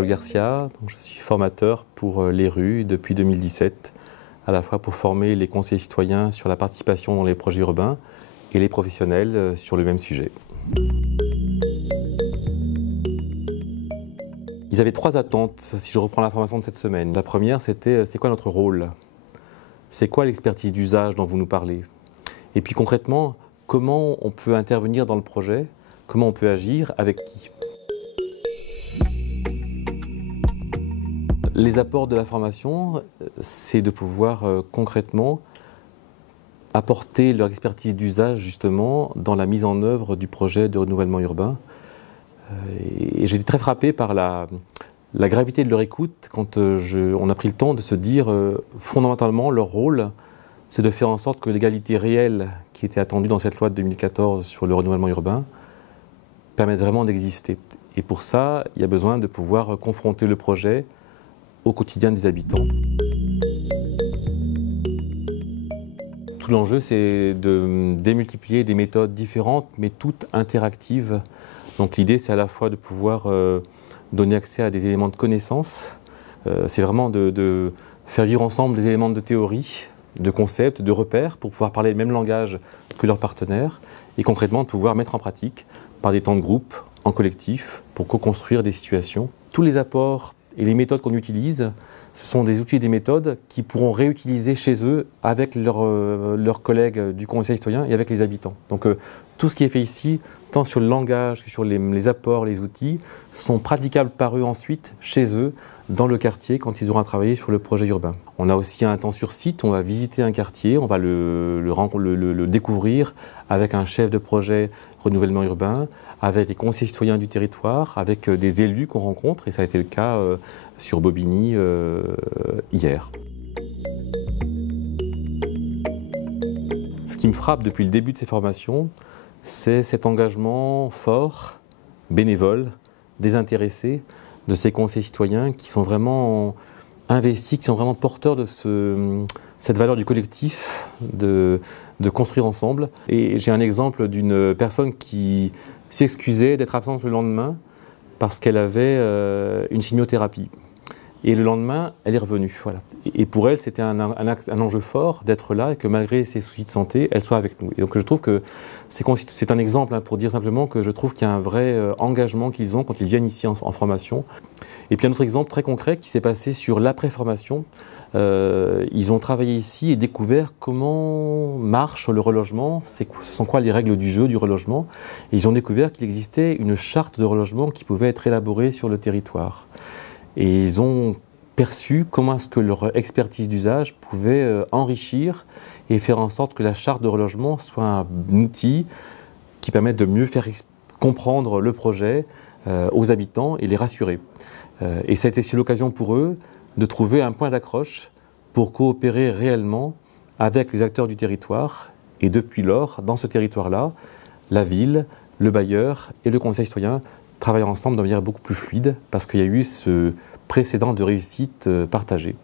Paul Garcia, je suis formateur pour les rues depuis 2017, à la fois pour former les conseillers citoyens sur la participation dans les projets urbains et les professionnels sur le même sujet. Ils avaient 3 attentes, si je reprends la formation de cette semaine. La première, c'était c'est quoi notre rôle? C'est quoi l'expertise d'usage dont vous nous parlez? Et puis concrètement, comment on peut intervenir dans le projet? Comment on peut agir? Avec qui? Les apports de la formation, c'est de pouvoir concrètement apporter leur expertise d'usage justement dans la mise en œuvre du projet de renouvellement urbain. Et j'ai été très frappé par la gravité de leur écoute quand on a pris le temps de se dire fondamentalement leur rôle, c'est de faire en sorte que l'égalité réelle qui était attendue dans cette loi de 2014 sur le renouvellement urbain permette vraiment d'exister. Et pour ça, il y a besoin de pouvoir confronter le projet au quotidien des habitants. Tout l'enjeu, c'est de démultiplier des méthodes différentes, mais toutes interactives. Donc l'idée, c'est à la fois de pouvoir donner accès à des éléments de connaissance, c'est vraiment de faire vivre ensemble des éléments de théorie, de concepts, de repères, pour pouvoir parler le même langage que leurs partenaires, et concrètement de pouvoir mettre en pratique par des temps de groupe, en collectif, pour co-construire des situations. Tous les apports et les méthodes qu'on utilise, ce sont des outils et des méthodes qui pourront réutiliser chez eux avec leurs collègues du conseil citoyen et avec les habitants. Donc tout ce qui est fait ici, tant sur le langage que sur les apports, les outils, sont praticables par eux ensuite chez eux, dans le quartier, quand ils auront à travailler sur le projet urbain. On a aussi un temps sur site, on va visiter un quartier, on va le découvrir avec un chef de projet renouvellement urbain, avec des conseillers citoyens du territoire, avec des élus qu'on rencontre, et ça a été le cas sur Bobigny hier. Ce qui me frappe depuis le début de ces formations, c'est cet engagement fort, bénévole, désintéressé, de ces conseillers citoyens qui sont vraiment investis, qui sont vraiment porteurs de cette valeur du collectif, de construire ensemble. Et j'ai un exemple d'une personne qui s'excusait d'être absente le lendemain parce qu'elle avait une chimiothérapie. Et le lendemain, elle est revenue. Voilà. Et pour elle, c'était un enjeu fort d'être là et que malgré ses soucis de santé, elle soit avec nous. Et donc je trouve que c'est un exemple pour dire simplement que je trouve qu'il y a un vrai engagement qu'ils ont quand ils viennent ici en formation. Et puis un autre exemple très concret qui s'est passé sur l'après-formation. Ils ont travaillé ici et découvert comment marche le relogement, ce sont quoi les règles du jeu du relogement. Et ils ont découvert qu'il existait une charte de relogement qui pouvait être élaborée sur le territoire. Et ils ont perçu comment est-ce que leur expertise d'usage pouvait enrichir et faire en sorte que la charte de relogement soit un outil qui permette de mieux faire comprendre le projet aux habitants et les rassurer. Et ça a été aussi l'occasion pour eux de trouver un point d'accroche pour coopérer réellement avec les acteurs du territoire. Et depuis lors, dans ce territoire-là, la ville, le bailleur et le conseil citoyen travaillent ensemble de manière beaucoup plus fluide parce qu'il y a eu ce précédent de réussite partagée.